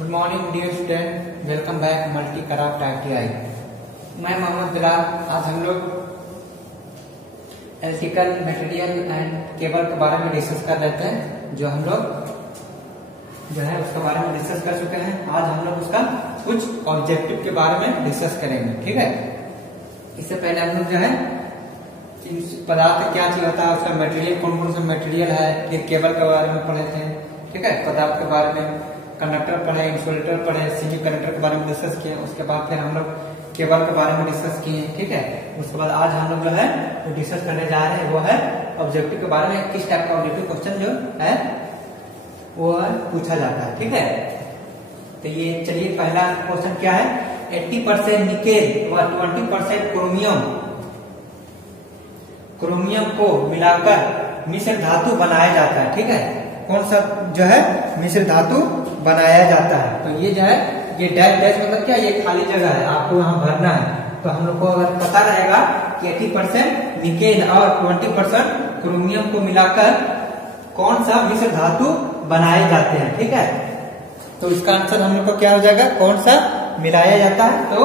Good morning dear student, welcome back multi craft ITI। मैं मोहम्मद बिलाल। आज हम लोग इलेक्ट्रिकल मटेरियल एंड केबल के बारे में डिस्कस कर लेते हैं। जो हम लोग उसके बारे में डिस्कस कर चुके हैं। आज हम लोग उसका कुछ ऑब्जेक्टिव के बारे में डिस्कस करेंगे, ठीक है। इससे पहले हम लोग पदार्थ क्या चीज होता है, उसका मटेरियल कौन कौन सा मटेरियल है, फिर केबल के बारे में पढ़े थे, ठीक है। पदार्थ के बारे में कंडक्टर पढ़े, इंसुलेटर पढ़े, सेमी कंडक्टर के बारे में डिस्कस किए। उसके बाद फिर हम लोग केबल के बारे में डिस्कस किए, ठीक है। उसके बाद आज हम लोग जो डिस्कस करने जा रहे हैं वो है ऑब्जेक्टिव के बारे में। किस टाइप का ऑब्जेक्टिव क्वेश्चन जो है वो पूछा जाता है, ठीक है। तो ये चलिए, पहला क्वेश्चन क्या है। 80% निकेल व 20% क्रोमियम को मिलाकर मिश्र धातु बनाया जाता है, ठीक है। कौन सा जो है मिश्र धातु बनाया जाता है। तो ये जो है ये डैश डैश मतलब क्या, ये खाली जगह है, आपको यहाँ भरना है। तो हम लोग को अगर पता रहेगा कि 80% निकेल और 20% क्रोमियम को मिलाकर कौन सा मिश्र धातु बनाए जाते हैं, ठीक है। तो इसका आंसर हम लोग को क्या हो जाएगा, कौन सा मिलाया जाता है। तो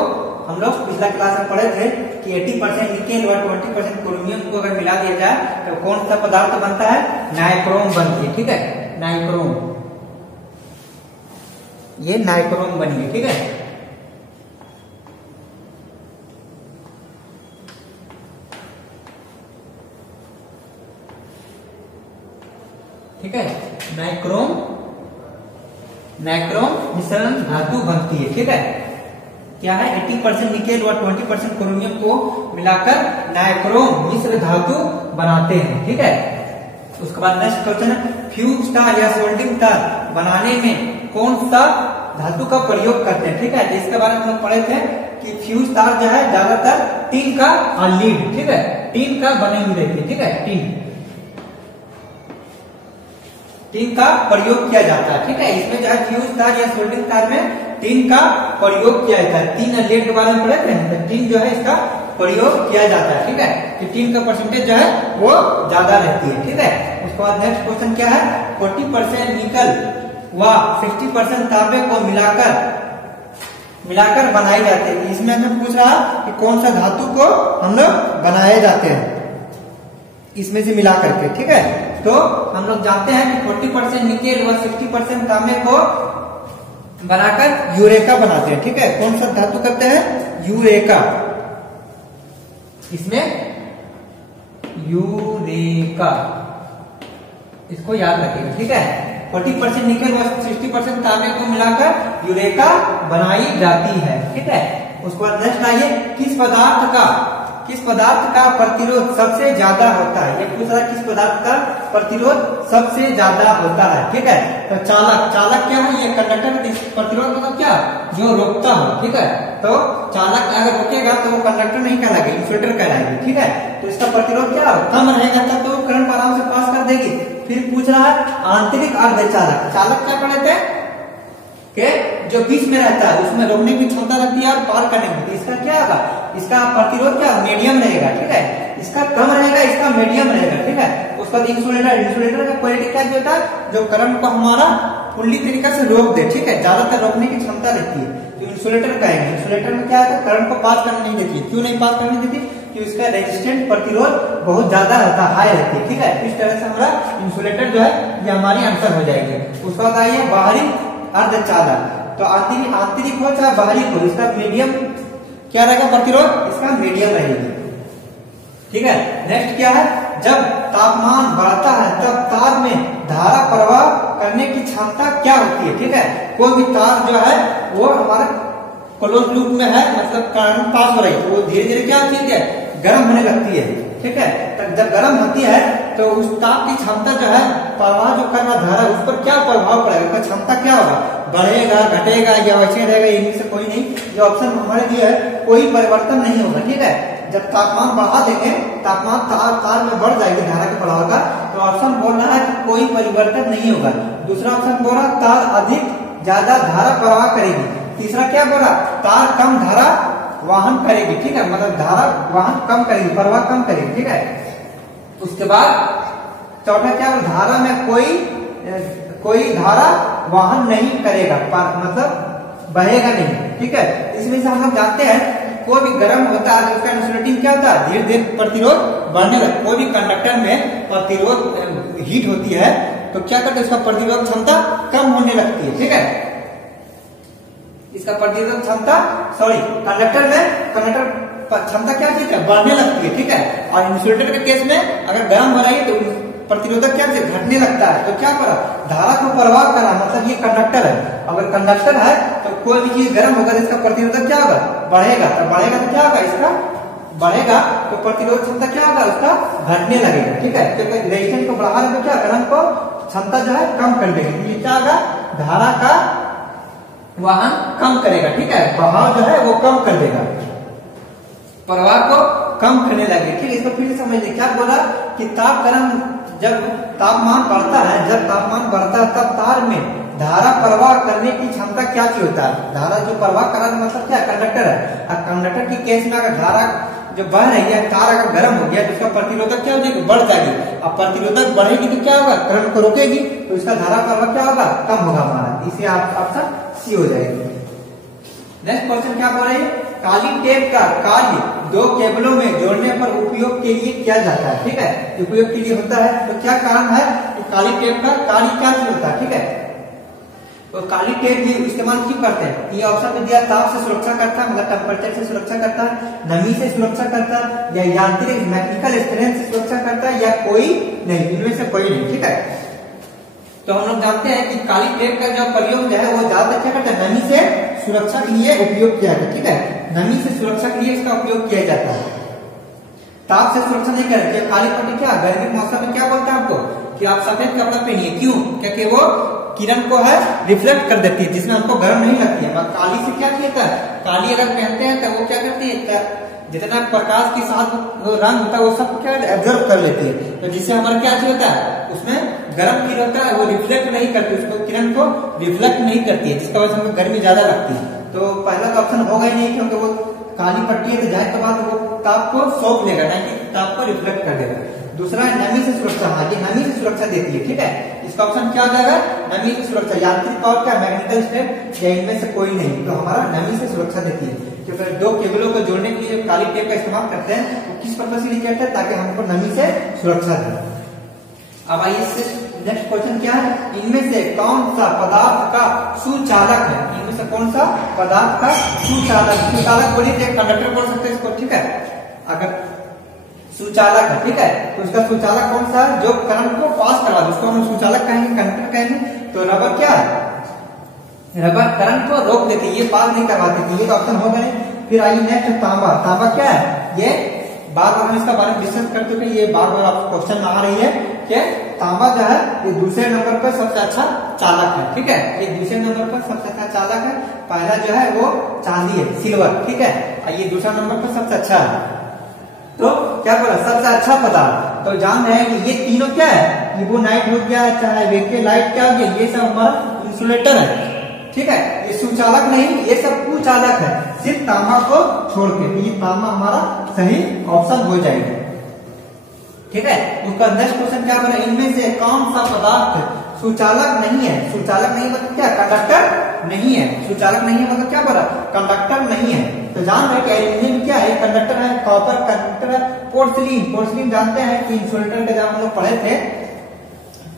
हम लोग पिछला क्लास में पढ़े थे कि 80% निकेल और 20% क्रोमियम को अगर मिला दिया जाए तो कौन सा पदार्थ बनता है, नाइक्रोम बनती है, ठीक है। नाइक्रोम, ये नाइक्रोम बनी, ठीक है। ठीक है, नाइक्रोम मिश्रण धातु बनती है, ठीक है। क्या है, 80% निकेल और 20% क्रोमियम को मिलाकर नाइक्रोम मिश्र धातु बनाते हैं, ठीक है। उसके बाद नेक्स्ट क्वेश्चन है, फ्यूज तार या सोल्डिंग तार बनाने में कौन सा धातु का प्रयोग करते हैं, ठीक है। तो इसके बारे में हम लोग पढ़े थे कि फ्यूज तार जो है ज्यादातर टीन का और लीड, ठीक है, टीन का बने हुए रहती है, ठीक है। टीन का प्रयोग किया जाता है, ठीक है। इसमें जो है फ्यूज तार या सोल्डिंग तार में टीन का प्रयोग किया जाता है। टीन और लीड के बारे में पढ़े थे, तो टीन जो है इसका प्रयोग किया जाता है, ठीक है। कि टीन का परसेंटेज जो है वो ज्यादा रहती है, ठीक है। उसके बाद नेक्स्ट क्वेश्चन क्या है, 40% निकल व 60% तांबे को मिलाकर बनाए जाते हैं। इसमें हमें पूछ रहा कि कौन सा धातु को हम लोग बनाए जाते हैं इसमें से मिला करके, ठीक है। तो हम लोग जानते हैं कि 40% निकेल व 60% तांबे को बनाकर यूरेका बनाते हैं, ठीक है। कौन सा धातु करते हैं, यूरेका। इसमें यूरेका, इसको याद रखिएगा, ठीक है। 40% निकेल व 60% तांबे को मिलाकर यूरेका बनाई जाती है, ठीक है। उसके बाद नेक्स्ट आइए, किस पदार्थ का प्रतिरोध सबसे ज्यादा होता है। ये पूछ रहा है किस पदार्थ का प्रतिरोध सबसे ज्यादा होता है, ठीक है। तो चालक क्या है, ये कंडक्टर प्रतिरोध मतलब क्या, जो रोकता हो, ठीक है। तो चालक अगर रोकेगा तो वो कंडक्टर नहीं कहलाएगा, इंसुलेटर कहलाएगी, ठीक है। तो इसका प्रतिरोध क्या कम रहेगा तब तो वो करंट आराम से पास कर देगी। फिर पूछ रहा है आंतरिक अर्धचालक। चालक क्या पढ़े थे कि जो बीच में रहता है उसमें रोकने की क्षमता लगती है और पार करने की। इसका क्या होगा, इसका प्रतिरोध क्या मीडियम रहेगा, ठीक है। इसका कम रहेगा, इसका मीडियम रहेगा, ठीक है। उसका इंसुलेटर का क्वालिटी क्या होता है, जो करंट को हमारा फुल्ली तरीके से रोक दे, ठीक है। ज्यादातर रोकने की क्षमता रहती है तो इंसुलेटर कहेंगे। इंसुलेटर में क्या है, करंट को पास करने नहीं देती है। क्यों नहीं पास करने देती, कि उसका रेजिस्टेंट प्रतिरोध बहुत ज्यादा रहता है, हाई रहती है, ठीक है। इस तरह से हमारा इंसुलेटर जो है ये हमारी आंसर हो जाएगी। उसके बाद आइए बाहरी अर्धचालक। तो आंतरिक हो चाहे बाहरी हो, इसका मीडियम क्या रहेगा प्रतिरोध, इसका मीडियम रहेगी, ठीक है। नेक्स्ट क्या है, जब तापमान बढ़ता है तब तार में धारा प्रवाह करने की क्षमता क्या होती है, ठीक है। कोई भी तार जो है वो हमारा क्लोज लूप में है, मतलब करंट पास हो रही है, तो वो धीरे धीरे क्या होती है, गर्म होने लगती है, ठीक है। तब जब गर्म होती है तो उस ताप की क्षमता जो है, प्रवाह जो कर रहा धारा, उस पर क्या प्रभाव पड़ेगा, उसका क्षमता क्या होगा, बढ़ेगा घटेगा या वैसे रहेगा, इनमें से कोई नहीं। ये ऑप्शन हमारे लिए है, कोई परिवर्तन नहीं होगा, ठीक है। जब तापमान बढ़ा देंगे, तापमान तार में बढ़ जाएगी धारा के प्रवाह का, तो ऑप्शन बोल रहा है कि कोई परिवर्तन नहीं होगा। दूसरा ऑप्शन बोल रहा तार अधिक ज्यादा धारा प्रवाह करेगी। तीसरा क्या बोला, तार कम धारा वाहन करेगी, ठीक है। मतलब धारा वाहन कम करेगी, प्रवाह कम करेगी, ठीक है। उसके बाद चौथा क्या, धारा में कोई धारा वहन नहीं करेगा, मतलब बहेगा नहीं, ठीक है। इसमें से हम लोग जानते हैं कोई भी गर्म होता है तो उसका इंसुलेटिंग क्या होता है, धीरे धीरे प्रतिरोध बढ़ने लगता है। कोई भी कंडक्टर में प्रतिरोध हीट होती है तो क्या करते हैं, इसका प्रतिरोध क्षमता कम होने लगती है, ठीक है। इसका प्रतिरोध क्षमता कंडक्टर क्षमता क्या चीज है, बढ़ने लगती है, ठीक है। और इंसुलेटर के केस में अगर गर्म हो रही है तो प्रतिरोधक क्या घटने लगता है। तो क्या करा, धारा को प्रवाह करा, मतलब ये कंडक्टर है, अगर कंडक्टर है तो कोई भी चीज गर्म होगा तो इसका प्रतिरोधक क्या होगा, बढ़ेगा। तो बढ़ेगा तो क्या होगा, इसका बढ़ेगा तो प्रतिरोध क्षमता क्या होगा, उसका घटने लगेगा, ठीक है। क्योंकि रेजिस्टेंस को बढ़ाने में क्या करंट को क्षमता जो है कम कर देगी, ये क्या होगा, धारा का वहन कम करेगा, ठीक है। बहाव जो है वो कम कर देगा, प्रवाह को कम करने लगे, ठीक है। इसको फिर से समझ लें, क्या बोला कि तापकरण, जब तापमान बढ़ता है तब तार में धारा प्रवाह करने की क्षमता क्या की होता है, धारा जो प्रवाह कर रहा है मतलब क्या, कंडक्टर है। और कंडक्टर की केस में अगर धारा जो बह रही है, तार अगर गर्म हो गया तो उसका प्रतिरोधक क्या हो जाएगी, बढ़ जाएगी। अब प्रतिरोधक बढ़ेगी तो क्या होगा, करंट को रोकेगी तो इसका धारा प्रवाह क्या होगा, कम होगा हमारा। इसे ऑप्शन सी हो जाएगी। नेक्स्ट क्वेश्चन क्या बोल रहे हैं, काली टेप का कार्य दो केबलों में जोड़ने पर उपयोग के लिए किया जाता है, ठीक है। उपयोग के लिए होता है तो क्या कारण है कि काली टेप का कार्य क्या होता है, ठीक है। तो काली टेप भी इस्तेमाल क्यों करते हैं, ये ऑप्शन में दिया, ताप से सुरक्षा करता है, मतलब टेम्परेचर से सुरक्षा करता है, नमी से सुरक्षा करता है, या यांत्रिक मैकेनिकल स्ट्रेंथ से सुरक्षा करता है, या कोई नहीं, इनमें से कोई नहीं, ठीक है। तो हम लोग जानते हैं कि काली टेप का जो प्रयोग जो है वो ज्यादा क्या करता है, नमी से सुरक्षा के लिए उपयोग किया जाता है, ठीक है। नमी से सुरक्षा के लिए इसका उपयोग किया जाता है, ताप से सुरक्षा नहीं करती है। काली पट्टी क्या, गर्मी के मौसम में क्या बोलता है आपको कि आप सफेद कपड़ा पहनिए, क्यों, क्योंकि वो किरण को है रिफ्लेक्ट कर देती है, जिसमें हमको गर्म नहीं लगती है। और काली से क्या किया, काली अगर पहनते हैं तो वो क्या करती है, जितना प्रकाश के साथ रंग होता है वो सब क्या एब्जॉर्ब कर लेती है, तो जिससे हमारा क्या चीज होता है, उसमें गर्म किरण होता है वो रिफ्लेक्ट नहीं करती, उसको किरण को रिफ्लेक्ट नहीं करती है, जिसका वजह से हमको गर्मी ज्यादा लगती है। तो पहला तो ऑप्शन होगा ही नहीं, क्योंकि वो काली पट्टी है तो जाए के बाद वो ताप को सोख लेगा, नहीं ताप को रिफ्लेक्ट कर देगा। दूसरा है नमी से सुरक्षा, हाँ ये नमी से सुरक्षा देती है, ठीक है। इसका ऑप्शन क्या हो जाएगा, नमी से सुरक्षा। यांत्रिक पावर क्या, मैकेनिकल स्ट्रेंथ, या इनमें से कोई नहीं, तो हमारा नमी से सुरक्षा देती है। क्योंकि दो केबलों को जोड़ने के लिए काली टेप का इस्तेमाल करते हैं वो किस पर्पज के लिए करते हैं, ताकि हमको नमी से सुरक्षा दे। अब आइए नेक्स्ट क्वेश्चन क्या है, इनमें से कौन सा पदार्थ का सुचालक है, इनमें से कौन सा पदार्थ का सुचालक बोलिए, कंडक्टर बोल सकते हैं इसको, ठीक है। अगर सुचालक है, ठीक है, तो उसका सुचालक कौन सा है, जो करंट को पास करवा दे, उसको हम सुचालक कहेंगे, कंडक्टर कहेंगे। तो रबर क्या है, रबर करंट को रोक देती है, ये पास नहीं करवाती थी, ये तो ऑप्शन हो गए। फिर आइए नेक्स्ट, तांबा। तांबा क्या है, ये बार बार हम इसका बारे में डिस्कस कर चुके हैं, ये बार बार आपको क्वेश्चन आ रही है कि तांबा जो है ये दूसरे नंबर पर सबसे अच्छा चालक है, ठीक है। ये दूसरे नंबर पर सबसे अच्छा चालक है, पहला जो है वो चांदी है, सिल्वर, ठीक है, और ये दूसरा नंबर पर सबसे अच्छा है। तो क्या बोला, सबसे अच्छा पदार्थ। तो जान रहे हैं कि ये तीनों क्या है, इबोनाइट हो गया, चाहे वेकेलाइट क्या हो गया, ये सब हमारा इंसुलेटर है, ठीक है। ये सुचालक नहीं, ये सब कुचालक है, सिर्फ तांबा को छोड़ के। ये तांबा हमारा सही ऑप्शन हो जाएगा, ठीक है। उसका नेक्स्ट क्वेश्चन क्या बोला, इनमें से कौन सा पदार्थ सुचालक नहीं है। सुचालक नहीं मतलब क्या, कंडक्टर नहीं है। सुचालक नहीं है मतलब क्या बोला, कंडक्टर नहीं है। तो जान रहे कि एल्यूमिनियम क्या है, कंडक्टर है, कॉपर कंडक्टर है, पोर्सिलीन जानते हैं कि इंसुलेटर का जब हम लोग पढ़े थे,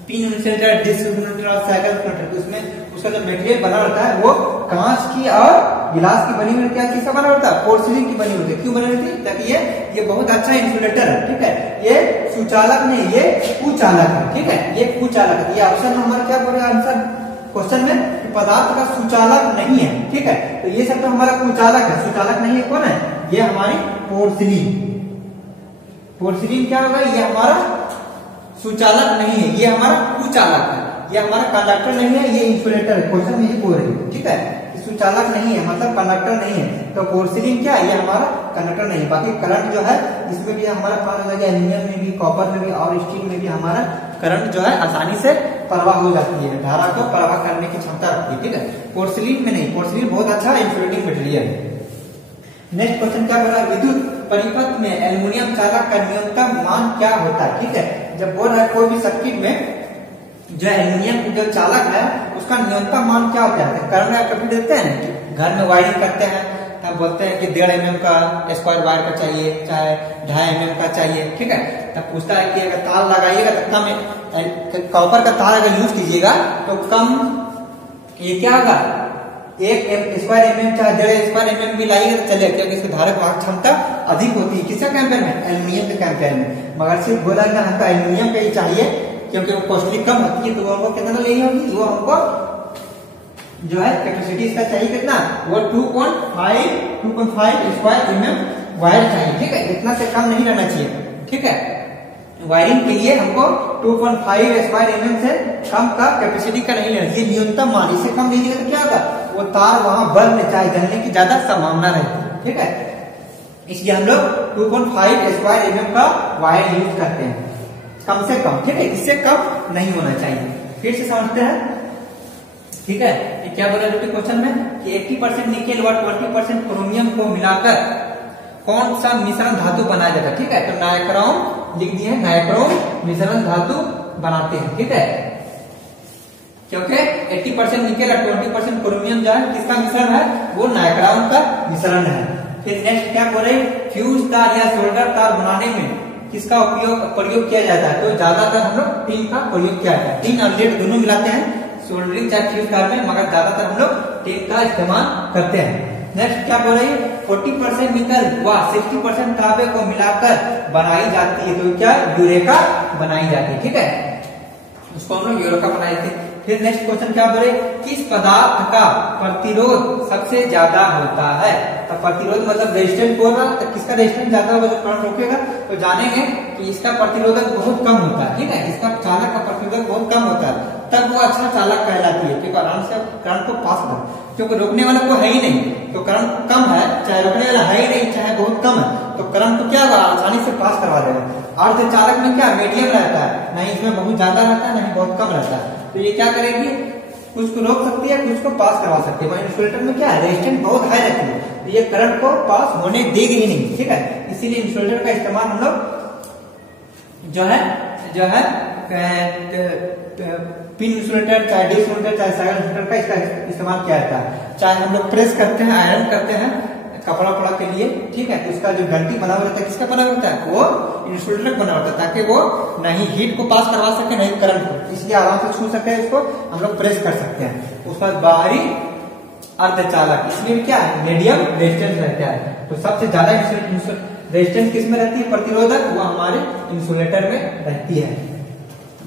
पिन इंसुलेटर, डिस्क इंसुलेटर और साइकिल इंसुलेटर, तो उसमें उसका जो मटेरियल बना होता है वो कांच की और गिलास की बनी हुई, क्या चीज का बना होता है, पोर्सिलीन की बनी होती है। क्यों बनी होती है, ताकि ये बहुत अच्छा इंसुलेटर है, ठीक है। ये सुचालक नहीं, ये कुचालक है, ठीक है, ये कुचालक है। ये ऑप्शन हमारा क्या बोल रहे हैं आंसर क्वेश्चन में, पदार्थ का सुचालक नहीं है, ठीक है। तो ये सब तो हमारा कुचालक है, सुचालक नहीं है, कौन है, ये हमारी पोर्सिलीन। पोर्सिलीन क्या होगा, ये हमारा सुचालक नहीं है, ये हमारा कुचालक है, ये हमारा कंडक्टर नहीं है, ये इंसुलेटर है। क्वेश्चन में ये बोल रही है, ठीक है, सुचालक नहीं है मतलब कंडक्टर नहीं है। तो पोर्सिलीन क्या है, ये हमारा कंडक्टर नहीं है। बाकी करंट जो है इसमें भी हमारा पास लगे, एल्यूमिनियम में भी, कॉपर में भी और स्टील में भी हमारा करंट जो है आसानी से प्रवाह हो जाती है, धारा को प्रवाह करने की क्षमता रखती है, ठीक है। पोर्सिलीन में नहीं, पोर्सिलीन बहुत अच्छा इंसुलेटिंग मटेरियल है। नेक्स्ट क्वेश्चन क्या बोला, विद्युत परिपथ में एल्युमिनियम चालक का न्यूनतम मान क्या होता है, ठीक है। जब बोल रहा है कोई भी सर्किट में जो एल्यूमिनियम जो चालक है उसका न्यूनतम मान क्या होता है? करंट आप कभी देते हैं घर में वायरिंग करते हैं तब बोलते हैं कि 1.5 mm का स्क्वायर वायर का चाहिए, चाहे 2.5 mm का चाहिए, ठीक है। तब पूछता है कि अगर तार लगाइएगा तो कम कॉपर का तार अगर यूज कीजिएगा तो कम ये क्या होगा 1 स्क्वायर mm चाहे 1.5 स्क्वायर mm भी लाइएगा तो चलेगा, क्योंकि इसकी धारक वाहक क्षमता अधिक होती है। किसका कंपेयर में? एल्यूमिनियम के कंपेयर में। मगर सिर्फ बोला कि हमको एल्यूमिनियम का ही चाहिए क्योंकि वो कॉस्टली कम होती है, तो वो हमको कितना लेनी होगी? वो हमको जो है कैपेसिटी इसका चाहिए कितना? वो 2.5 स्क्वायर mm वायर चाहिए, ठीक है। इतना से कम नहीं रहना चाहिए, ठीक है। वायरिंग के लिए हमको 2.5 स्क्वायर mm से कम का कैपेसिटी का नहीं लेना, ये न्यूनतम मान। इससे कम लीजिएगा तो क्या होगा? वो तार वहां बर्न चाहे जलने की ज्यादा संभावना रहती है, ठीक है। इसलिए हम लोग 2.5 स्क्वायर mm का वायर यूज करते हैं, कम से कम, ठीक है। इससे कम नहीं होना चाहिए। फिर से समझते हैं, ठीक है। ये क्या बोला क्वेश्चन में कि 80% निकेल व 20% क्रोमियम को मिलाकर कौन सा मिश्रण धातु बनाया जाता है, ठीक है। तो नाइक्रोम लिख दिए, नाइक्रोम मिश्रण धातु बनाते हैं, ठीक है। क्योंकि 80% निकेल और 20% क्रोमियम जो है किसका मिश्रण है? वो नाइक्रोम का मिश्रण है। फिर नेक्स्ट क्या बोले? फ्यूज तार या सोल्डर तार बनाने में किसका प्रयोग किया जाता है? तो ज्यादातर हम लोग टीन का प्रयोग किया जाता है। टीन और लेड दोनों मिलाते हैं सोल्डरिंग चाहे फ्यूज तार में, मगर ज्यादातर हम लोग टीन का इस्तेमाल करते हैं। नेक्स्ट क्या बोल रही है? 40% निकल व 60% तांबे को मिलाकर बनाई जाती है, तो क्या? यूरेका बनाई जाती है, ठीक है। उसको हम लोग यूरेका बनाई जाती है। फिर नेक्स्ट क्वेश्चन क्या बोले? किस पदार्थ का प्रतिरोध सबसे ज्यादा होता है? तो प्रतिरोध मतलब रेजिस्टेंस बोल रहा, तो किसका रेजिस्टेंस ज्यादा होगा जो करंट रोकेगा? तो जानेंगे कि इसका प्रतिरोधक बहुत कम होता है, ठीक है। इसका चालक का प्रतिरोधक बहुत कम होता है, तब वो अच्छा चालक कहलाती है, क्योंकि आराम से करंट को पास कर, क्योंकि रोकने वाला को है ही नहीं, तो करंट कम है, चाहे रोकने वाला है ही नहीं, चाहे बहुत कम है, तो करंट को क्या होगा? आसानी से पास करवा देगा। अर्धचालक में क्या? मीडियम रहता है, नहीं इसमें बहुत ज्यादा रहता है, नहीं बहुत कम रहता है, तो ये क्या करेगी? कुछ को रोक सकती है, कुछ को पास करवा सकती है। इंसुलेटर में क्या है? रेजिस्टेंस बहुत हाई रहती है, तो ये करंट को पास होने देगी ही नहीं, ठीक है। इसीलिए इंसुलेटर का इस्तेमाल हम लोग जो है पिन इंसुलेटर, चाहे डी इंसुलेटर, चाहे साइड इंसुलेटर का इसका इस्तेमाल किया जाता है। चाहे हम लोग प्रेस करते हैं, आयरन करते हैं कपड़ा वपड़ा के लिए, ठीक है, तो उसका जो घंटी बना हुआ रहता है किसका बना होता है? वो इंसुलेटर बना होता है, ताकि वो नहीं हीट को पास करवा सके, नहीं करंट को, इसलिए आराम से छू सके, इसको हम लोग प्रेस कर सकते हैं। उसका बाहरी अर्धचालक, इसमें क्या है? मीडियम रेजिस्टेंस रहता है। तो सबसे ज्यादा रेजिस्टेंस किसमें रहती है? प्रतिरोधक, वो हमारे इंसुलेटर में रहती है।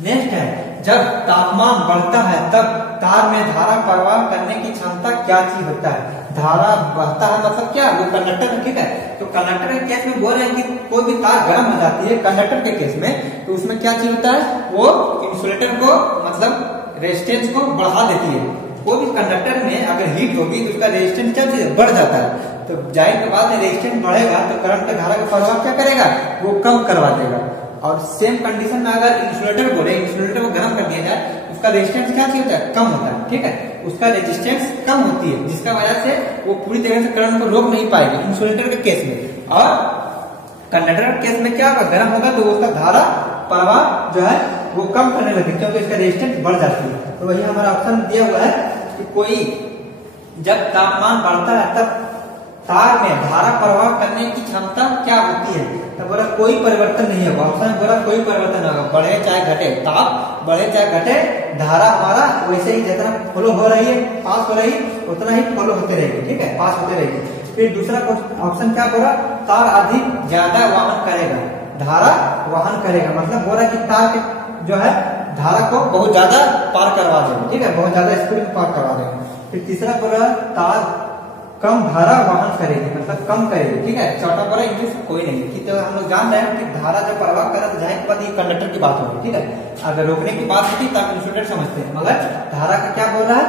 नेक्स्ट है, जब तापमान बढ़ता है तब तार में धारा प्रवाह करने की क्षमता क्या चीज होता है? धारा बढ़ता है मतलब क्या? वो कंडक्टर, ठीक है। तो कंडक्टर के केस में बोल रहे हैं कि कोई भी तार गर्म हो जाती है कंडक्टर के केस में, तो उसमें क्या चीज होता है? वो इंसुलेटर को मतलब रेजिस्टेंस को बढ़ा देती है। कोई भी कंडक्टर में अगर हीट होगी तो उसका रेजिस्टेंस क्या चीज बढ़ जाता है, तो जाहिर के बाद में रेजिस्टेंस बढ़ेगा तो करंट का धारा का प्रवाह क्या करेगा? वो कम करवा देगा। और सेम कंडीशन में अगर इंसुलेटर बोले, इंसुलेटर को गर्म कर दिया जाए, उसका रेजिस्टेंस क्या होता है? कम होता है, ठीक है। उसका रेजिस्टेंस कम होती है, जिसका वजह से वो पूरी तरह से करंट को रोक नहीं पाएगी इंसुलेटर के केस में। और कंडक्टर के केस में क्या होगा? गर्म होगा तो उसका धारा प्रवाह जो है वो कम करने लगे, क्योंकि इसका रेजिस्टेंस बढ़ जाती है। तो वही हमारा ऑप्शन दिया हुआ है कि कोई जब तापमान बढ़ता है तब तार में धारा प्रवाह करने की क्षमता क्या होती है? तो बोला कोई परिवर्तन नहीं होगा। ऑप्शन बोला कोई परिवर्तन होगा, बढ़े चाहे घटे, ताप बढ़े चाहे घटे, धारा हमारा वैसे ही जितना फ्लो हो रही है, पास हो रही है, उतना ही फ्लो होते रहेगी, ठीक है, पास होते रहेगी। फिर दूसरा ऑप्शन क्या बोला? तार अधिक ज्यादा वाहन करेगा, धारा वाहन करेगा, मतलब बोला कि तार के जो है धारा को बहुत ज्यादा पार करवा देगा, ठीक है, बहुत ज्यादा स्पीड में पार करवा देगा। फिर तीसरा बोला तार कम धारा वाहन करेगी, मतलब कम करेगी, ठीक है। चौथा बोला इंग्लिश कोई नहीं कि, तो हम लोग जान रहे हैं कि धारा जब प्रवाह करे तो जाहिर बात ये कंडक्टर की बात होगी, ठीक है। अगर रोकने की बात होती तब इंसुलेटर समझते हैं, मगर धारा का क्या बोल रहा है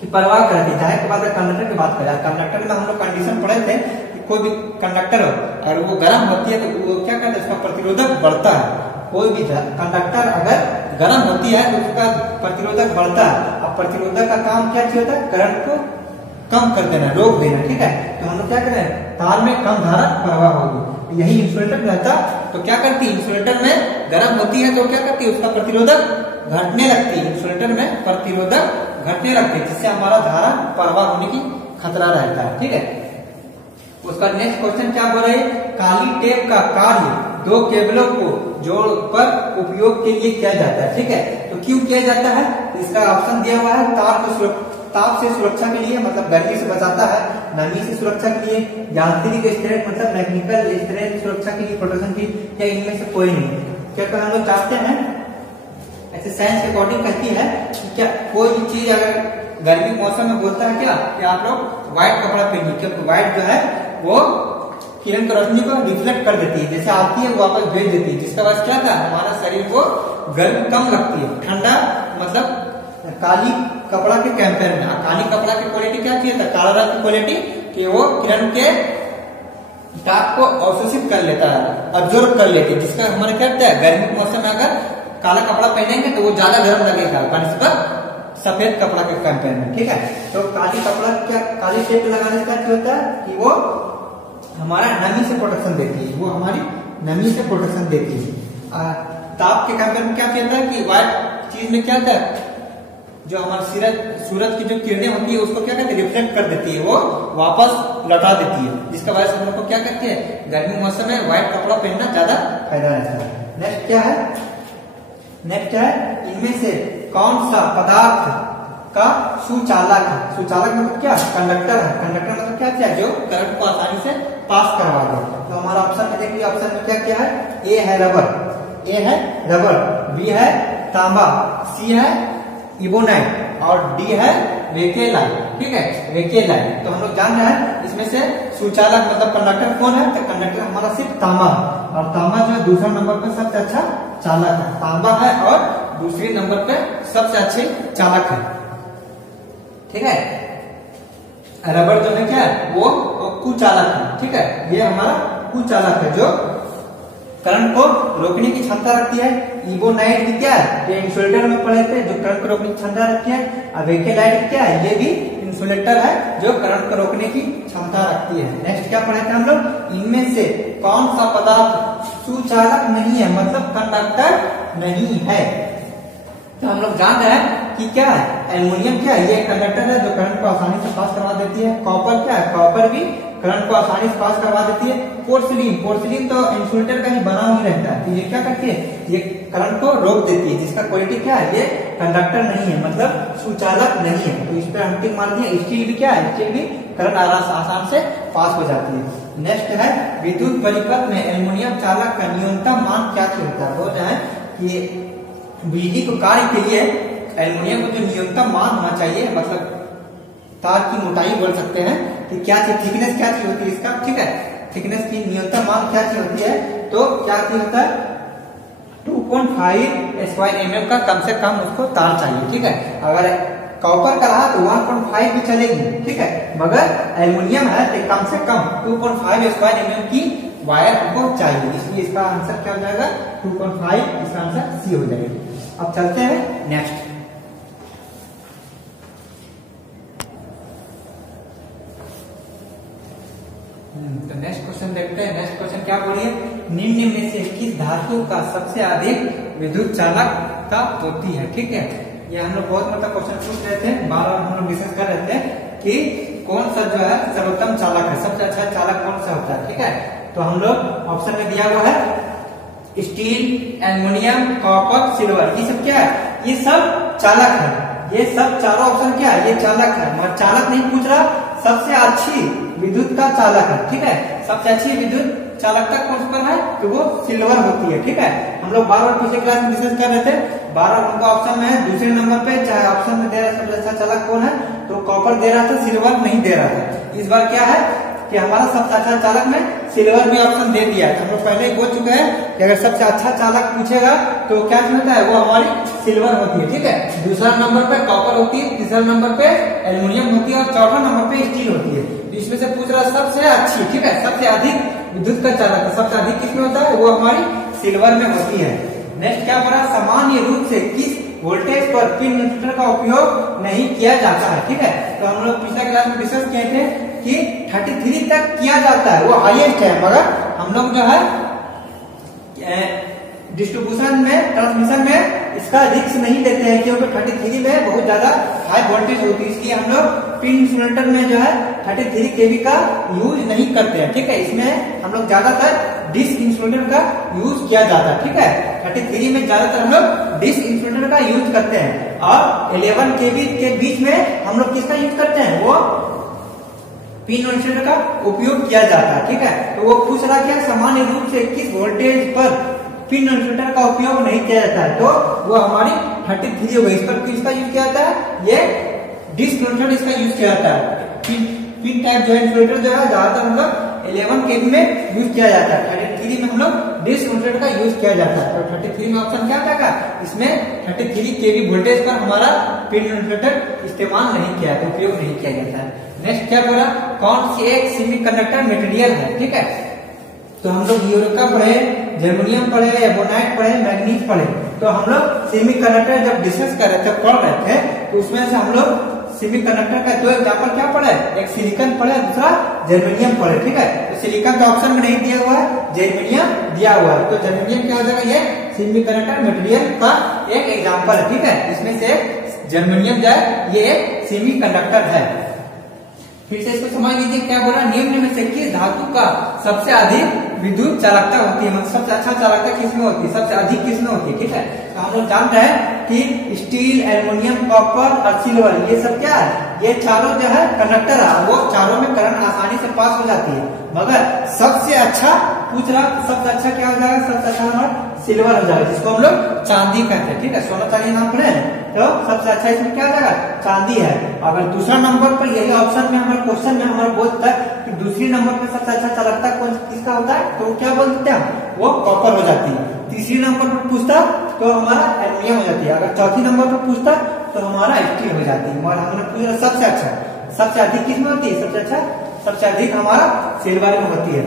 कि प्रवाह करती है, जाहिर के बाद कंडक्टर की बात करें। कंडक्टर में हम लोग कंडीशन पढ़े थे कि कोई भी कंडक्टर हो और वो गर्म होती है तो वो क्या करता है? उसका प्रतिरोधक बढ़ता है। कोई भी कंडक्टर अगर गर्म होती है तो उसका प्रतिरोधक बढ़ता है। अब प्रतिरोधक का काम क्या होता है? करंट को कम कर देना, रोक देना, ठीक है। तो हम लोग क्या करें, तार में कम धारा प्रवाह होगी। यही इंसुलेटर रहता तो क्या करती, इंसुलेटर में गर्म होती है तो क्या करती है, उसका प्रतिरोधक घटने लगती है, इंसुलेटर में प्रतिरोधक घटने लगती है, जिससे हमारा धारा प्रवाह होने की खतरा रहता है, ठीक है। उसका नेक्स्ट क्वेश्चन क्या बोल रहे हैं, काली टेप का कार्य दो केबलों को जोड़कर उपयोग के लिए किया जाता है, ठीक है। तो क्यों किया जाता है, इसका ऑप्शन दिया हुआ है, ताप से सुरक्षा के लिए, मतलब गर्मी से बचाता है, नमी से सुरक्षा के लिए, यांत्रिक स्ट्रेंथ मतलब मैकेनिकल स्ट्रेंथ सुरक्षा के लिए, प्रोटेक्शन की, या इनमें से कोई नहीं। क्या हम लोग चाहते हैं, ऐसे साइंस के अकॉर्डिंग कहती है कि क्या कोई भी चीज अगर गर्मी मौसम में बोलता है क्या कि आप लोग व्हाइट कपड़ा पहनिए, क्योंकि व्हाइट जो है वो किरण की रोशनी को रिफ्लेक्ट कर देती है, जैसे आती है वापस भेज देती है, जिसका वजह क्या था, हमारा शरीर को गर्म कम लगती है। ठंडा मतलब काली कपड़ा के कंपेयर में, काली कपड़ा की क्वालिटी क्या चाहिए था, काला रंग की क्वालिटी कि वो किरण के ताप को अवशोषित कर लेता है, अब्जॉर्ब कर लेती है, जिसका हमारे क्या होता है, गर्मी के मौसम में अगर काला कपड़ा पहनेंगे तो वो ज्यादा गर्म लगेगा बनस्पत सफेद कपड़ा के कंपेयर में, ठीक है। तो काली कपड़ा क्या, काली टेप लगाने का क्या होता है कि वो हमारा नमी से प्रोटेक्शन देती है, वो हमारी नमी से प्रोटेक्शन देती है। ताप के कंपेयर में क्या कहता है कि व्हाइट चीज में क्या होता है, जो हमारे सूरज की जो किरणें होती है उसको क्या कहते हैं, रिफ्लेक्ट कर देती है, वो वापस लौटा देती है, जिसका वजह से हम लोग को क्या कहते हैं, गर्मी मौसम में व्हाइट कपड़ा पहनना ज्यादा फायदा रहता है। नेक्स्ट क्या है, नेक्स्ट है, इनमें से कौन सा पदार्थ का सुचालक है, सुचालक मतलब क्या, कंडक्टर है, कंडक्टर मतलब क्या है, जो करंट को आसानी से पास करवा दे। तो हमारा ऑप्शन में देखिए, ऑप्शन में क्या क्या है, ए है रबर, ए है रबर, बी है तांबा, सी है इबोनाइट और डी है वेकेलाइट, ठीक है, वेकेलाइट। तो हम लोग जान रहे हैं इसमें से सुचालक मतलब कंडक्टर कौन है, तो कंडक्टर हमारा सिर्फ तांबा है, और तांबा जो है दूसरा नंबर पर सबसे अच्छा चालक है, तांबा है और दूसरे नंबर पे सबसे अच्छे चालक है, ठीक है। रबर जो है क्या है, वो कुचालक है, ठीक है, ये हमारा कुचालक है जो करंट को रोकने की क्षमता रखती है। इबोनाइट भी क्या है, ये इंसुलेटर में पढ़े थे, जो करंट को रोकने की क्षमता रखती है। अब वेकेलाइट क्या है, ये भी इंसुलेटर है जो करंट को रोकने की क्षमता रखती है। नेक्स्ट क्या पढ़े थे हम लोग, इनमें से कौन सा पदार्थ सुचालक नहीं है, मतलब कंडक्टर नहीं है। तो हम लोग जान रहे हैं कि क्या है, एल्युमिनियम क्या है, ये कंडक्टर है जो करंट को आसानी से पास करवा देती है। कॉपर क्या है, कॉपर भी करंट को आसानी से पास करवा देती है। पोर्सिलीन, पोर्सिलीन तो इंसुलेटर का ही बना ही रहता है, तो ये क्या करती है, ये करंट को रोक देती है, जिसका क्वालिटी क्या है, ये कंडक्टर नहीं है, मतलब सुचालक नहीं है। तो इस पर हम टिक मार दिए। स्टील भी क्या है, स्टील भी करंट आसान से पास हो जाती है। नेक्स्ट है, विद्युत परिपथ में एल्युमिनियम चालक का न्यूनतम मान क्या होता है। बोल रहे हैं कि बिजली को कार्य के लिए एल्युमिनियम को जो न्यूनतम मान होना चाहिए, मतलब तार की मोटाई बोल सकते हैं कि क्या चीज, थिकनेस क्या चीज होती है इसका, ठीक है, थिकनेस की न्यूनतम मान क्या चीज होती है, तो क्या चीज होता है 2.5 स्क्वायर mm का कम से कम उसको तार चाहिए, ठीक है। अगर कॉपर का रहा तो 1.5 भी चलेगी, ठीक है, मगर एल्युमिनियम है तो कम से कम 2.5 स्क्वायर mm की वायर हमको चाहिए, इसलिए इसका आंसर क्या हो जाएगा 2.5, इसका आंसर सी हो जाएगा। अब चलते हैं नेक्स्ट। तो नेक्स्ट क्वेश्चन देखते हैं। नेक्स्ट क्वेश्चन क्या बोलिए, निम्न में से किस धातु का सबसे अधिक विद्युत चालकता होती है, ठीक है। ये हम लोग बहुत मतलब क्वेश्चन पूछ रहे थे, बार बार हम लोग डिस्कस कर रहे थे कि कौन सा जो है सर्वोत्तम चालक है, सबसे अच्छा चालक कौन सा होता है, ठीक है। तो हम लोग ऑप्शन में दिया हुआ है स्टील, एल्युमिनियम, कॉपर, सिल्वर, ये सब क्या है, ये सब चालक है, ये सब चारों ऑप्शन क्या है, ये चालक है, मगर चालक नहीं पूछ रहा, सबसे अच्छी विद्युत का चालक है, ठीक है। सबसे अच्छी विद्युत चालकता कौन पर है, तो वो सिल्वर होती है, ठीक है। हम लोग बार बार पिछले क्लास में डिस्कस कर रहे थे, 12 उनका ऑप्शन में है दूसरे नंबर पे, चाहे ऑप्शन में दे रहा है सबसे अच्छा चालक कौन है, तो कॉपर दे रहा था, सिल्वर नहीं दे रहा था। इस बार क्या है कि हमारा सबसे अच्छा चालक में सिल्वर भी ऑप्शन दे दिया है। हम लोग पहले ही बोल चुके हैं कि अगर सबसे अच्छा चालक पूछेगा तो क्या होता है, वो हमारी सिल्वर होती है, ठीक है। दूसरा नंबर पे कॉपर होती है, तीसरा नंबर पे एल्युमिनियम होती है और चौथा नंबर पे स्टील होती है। तो इसमें से पूछ रहा सबसे अच्छी, ठीक है, सबसे अधिक विद्युत का चालक सबसे अधिक किसमें होता है, वो हमारी सिल्वर में होती है। नेक्स्ट क्या पढ़ा, सामान्य रूप से किस वोल्टेज पर पिन इन्सुलेटर का उपयोग नहीं किया जाता है। ठीक है, तो हम लोग पिछला क्लास में डिस्कस किए थे कि 33 तक किया जाता है, वो हाईएस्ट है, मगर हम लोग जो है डिस्ट्रीब्यूशन में, ट्रांसमिशन में इसका रिस्क नहीं लेते हैं, क्योंकि 33 में बहुत ज्यादा हाई वोल्टेज होती है, इसलिए हम लोग पिन इन्सुलेटर में जो है 33 kV का यूज नहीं करते हैं। ठीक है, इसमें हम लोग ज्यादातर डिस्क इंसुलेटर का यूज किया जाता है। ठीक है, 33 में ज्यादातर हम लोग डिस्क इंसुलेटर का यूज करते हैं, और 11 kV के बीच में हम लोग किसका यूज करते हैं, वो पिन इन्सुलेटर का उपयोग किया जाता है। ठीक है, तो वो पूछ रहा क्या सामान्य रूप से किस वोल्टेज पर पिन इन्सुलेटर का उपयोग नहीं किया जाता है, तो वो हमारी 33 हो गई। इस पर किसका यूज किया जाता है, ये डिस्क इन्सुलेटर इसका यूज किया जाता है। पिन टाइप जो इन्सुलेटर जो है ज्यादातर हम लोग 11 kV में यूज किया जाता है, 33 में हम लोग डिस्क इन्सुलेटर का यूज किया जाता है। तो 33 में ऑप्शन क्या था, इसमें 33 kV वोल्टेज पर हमारा पिन इन्सुलेटर इस्तेमाल नहीं किया, उपयोग नहीं किया जाता है। नेक्स्ट क्या बोला, कौन सी एक सेमीकंडक्टर मटेरियल है। ठीक है, तो हम लोग यूरेका पढ़े, जर्मेनियम पढ़े, एबोनाइट पढ़े, मैग्नीज पढ़े, तो हम लोग सेमीकंडक्टर जब डिस्कस कर रहे थे, पढ़ रहे थे, तो उसमें से हम लोग सेमीकंडक्टर का दो एग्जांपल क्या पढ़े, एक सिलिकॉन पढ़े, दूसरा जर्मेनियम पढ़े। ठीक है, तो सिलिकॉन का ऑप्शन में नहीं दिया हुआ है, जर्मेनियम दिया हुआ है, तो जर्मेनियम क्या हो जाएगा, ये सेमीकंडक्टर मटेरियल का एक एग्जांपल है। ठीक है, इसमें से जर्मेनियम जो है ये एक सेमीकंडक्टर है। फिर से इसको समझ लीजिए, क्या बोला, निम्न में से किस धातु का सबसे अधिक विद्युत चालकता होती है, मतलब सबसे अच्छा चालकता किसमें होती है, सबसे अधिक किसमें होती है। ठीक है, तो हम लोग जानते हैं कि स्टील, एल्युमिनियम, कॉपर और सिल्वर, ये सब क्या है, ये चारों जो है कंडक्टर है, वो चारों में करंट आसानी से पास हो जाती है, मगर सबसे अच्छा पूछ रहा, सबसे अच्छा क्या हो जाएगा, सबसे अच्छा हमारा सिल्वर हो जाएगा, जिसको हम लोग चांदी कहते हैं। ठीक है, सोना चांदी नाम पढ़े हैं, तो सबसे अच्छा इसमें क्या हो जाएगा, चांदी है। अगर दूसरा नंबर पर यही ऑप्शन में हमारे क्वेश्चन में हमारा बोलता है कि दूसरी नंबर पर सबसे अच्छा चालकता कौन किसका होता है, तो क्या बोलते हैं, वो कॉपर हो जाती है। तीसरी नंबर पर पूछता तो हमारा एल्युमिनियम हो जाती है। अगर चौथी नंबर पर पूछता तो हमारा स्टील हो जाती है। मगर हमने पूछा सबसे अच्छा, सबसे अधिक किसमें होती है, सबसे अच्छा, सबसे अधिक हमारा सिल्वर में होती है।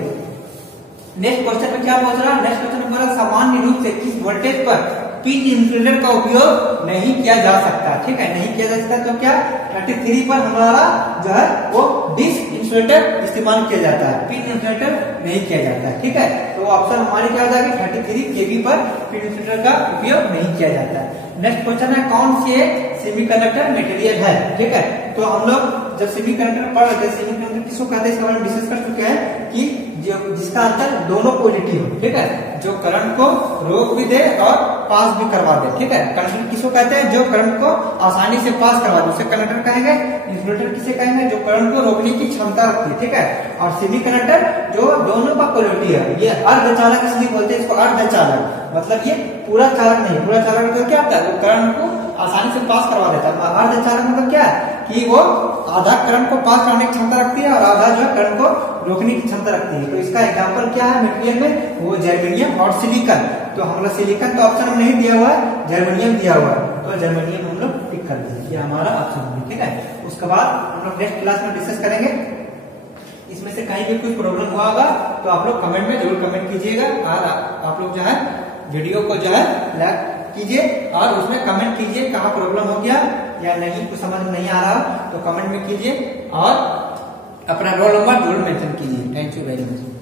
नेक्स्ट क्वेश्चन में क्या पूछ रहा है, नेक्स्ट क्वेश्चन में सामान्य रूप से किस वोल्टेज पर पिन इन्सुलेटर का उपयोग नहीं किया जा सकता। ठीक है, नहीं किया जा सकता, तो क्या 33 पर हमारा जो है वो डिस्क इंसुलेटर इस्तेमाल किया जाता है, पिन इंसुलेटर नहीं किया जाता है। ठीक है, तो ऑप्शन हमारी क्या हो जाएगी, 33 kV पर पिन इंसुलेटर का उपयोग नहीं किया जाता है। नेक्स्ट क्वेश्चन है, कौन सी एक सेमीकंडक्टर मटेरियल है। ठीक है, तो हम लोग जब सेमीकंडक्टर पढ़ रहे थे, सेमीकंडक्टर किसको कहते हैं इसके बारे में डिस्कस कर चुके हैं कि जिसका अंतर दोनों पॉजिटिव हो। ठीक है, जो करंट को रोक भी दे और पास भी करवा दे। ठीक है, कंडक्टर किसको कहते हैं, जो करंट को आसानी से पास करवा दे, उसे कंडक्टर कहेंगे। इंसुलेटर किसे कहेंगे, जो करंट को रोकने की क्षमता रखती है। ठीक है, और सेमीकंडक्टर जो दोनों का पोलैरिटी है, ये अर्धचालक इसलिए बोलते हैं इसको, अर्धचालक मतलब ये पूरा चालक नहीं, पूरा चालक तो क्या होता है, वो करंट को आसानी से पास करवा देता है। अर्धचालक मतलब क्या है कि वो आधा करंट को पास करने की क्षमता रखती है और आधा जो है करंट को रोकने की क्षमता रखती है। तो इसका एग्जांपल क्या है मटेरियल में, वो जर्मेनियम और सिलिकॉन। तो हम लोग सिलिकॉन का ऑप्शन में नहीं दिया हुआ है, जर्मेनियम दिया हुआ है, तो जर्मेनियम हम लोग टिक कर देंगे, ये हमारा ऑप्शन है। ठीक है, उसके बाद हम लोग नेक्स्ट क्लास में डिस्कस करेंगे। इसमें से कहीं भी कुछ प्रॉब्लम हुआ होगा तो आप लोग कमेंट में जरूर कमेंट कीजिएगा, और आप लोग जो है वीडियो को जो है लाइक कीजिए और उसमें कमेंट कीजिए कहाँ प्रॉब्लम हो गया या नहीं, कुछ समझ में नहीं आ रहा तो कमेंट में कीजिए, और अपना रोल नंबर जरूर मेंशन कीजिए। Thank you very much.